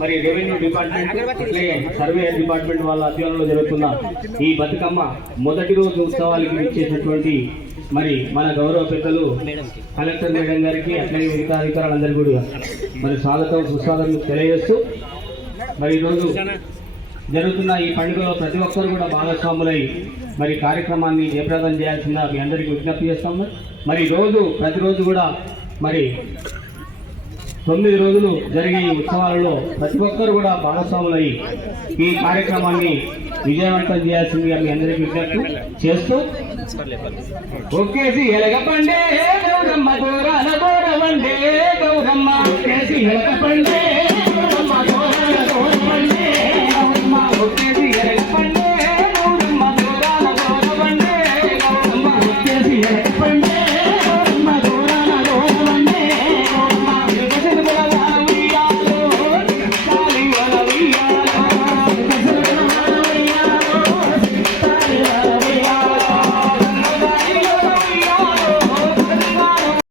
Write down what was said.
మరి revenue department survey department వాళ్ళ అధ్యయనంలో జరుగుతున్న ఈ బతుకమ్మ మొదటి రోజు ఉత్సవాలకి ఇచ్చేసినటువంటి మరి మన గౌరవ పెద్దలు కలెక్టర్ మేడం గారికి అట్లనే మిగతా అధికారులందరికీ కూడా మరి స్వాగతం సుస్వాగతం తెలియజేస్తూ మరి ఈరోజు జరుగుతున్న ఈ పండుగలో ప్రతి ఒక్కరు కూడా భాగస్వాములై మరి కార్యక్రమాన్ని జయప్రదం చేయాల్సిందిగా మీ అందరికీ విజ్ఞప్తి చేస్తాము. మరి ప్రతిరోజు కూడా మరి 9 రోజులు జరిగే ఈ ఉత్సవాలలో ప్రతి ఒక్కరు కూడా భాగస్వాములై ఈ కార్యక్రమాన్ని విజయవంతం చేయాల్సిందిగా మీ అందరికీ విజ్ఞప్తి చేస్తూ ఒకేసి ఎలగపండే గౌరమ్మ గోరాల గోరవండే గౌరమ్మ ఒకేసి ఎలగపండే